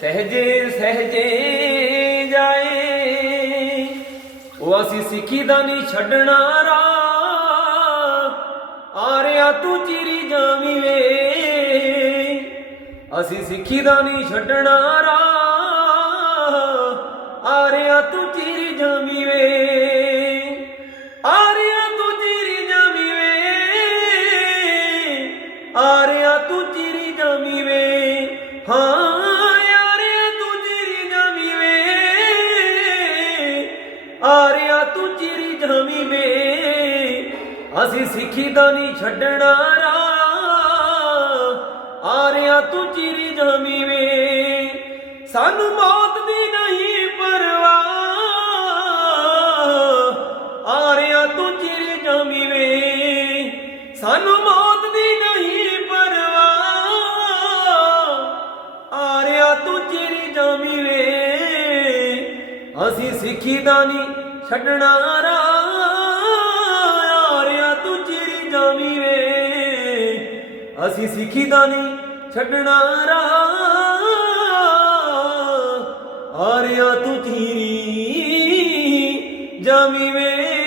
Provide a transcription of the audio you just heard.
ਸਹਜੇ ਸਹਜੇ ਜਾਏ। ਉਹ ਅਸੀਂ ਸਿੱਖੀ ਦਾ ਨਹੀਂ ਛੱਡਣਾ ਰਾ ਆਰਿਆ ਤੂੰ ਚਿਰੀ ਜਾਵੀਂ ਵੇ। ਅਸੀਂ ਸਿੱਖੀ ਦਾ ਨਹੀਂ ਛੱਡਣਾ ਰਾ ਆਰਿਆ ਤੂੰ ਚਿਰੀ ਜਾਵੀਂ ਵੇ। ਆਰਿਆ ਤੂੰ ਚਿਰੀ ਜਾਵੀਂ ਵੇ। ਆਰਿਆ ਤੂੰ ਚਿਰੀ ਜਾਵੀਂ ਵੇ। ਹਾਂ। ਆਰਿਆ ਤੂੰ ਚਿਰੀ ਜਾਵੀਂ ਵੇ ਅਸੀਂ ਸਿੱਖੀ ਦਾ ਨਹੀਂ ਛੱਡਣਾ ਰਾ। ਆਰਿਆ ਤੂੰ ਚਿਰੀ ਜਾਵੀਂ ਵੇ ਸਾਨੂੰ ਮੌਤ ਦੀ ਨਹੀਂ ਪਰਵਾਹ। ਆਰਿਆ ਤੂੰ ਚਿਰੀ ਜਾਵੀਂ ਵੇ ਸਾਨੂੰ ਮੌਤ ਦੀ ਨਹੀਂ ਪਰਵਾਹ। ਆਰਿਆ ਤੂੰ ਚਿਰੀ ਜਾਵੀਂ ਵੇ ਅਸੀਂ ਸਿੱਖੀ ਦਾ ਨਹੀਂ ਛੱਡਣਾ ਰਾ ਆਰਿਆ ਤੂੰ ਚਿਰੀ ਜਾਵੀਂ ਵੇ। ਅਸੀਂ ਸਿੱਖੀ ਦਾ ਨਹੀਂ ਛੱਡਣਾ ਆਰਿਆ, ਤੂੰ ਚਿਰੀ ਜਾਵੀਂ ਵੇ।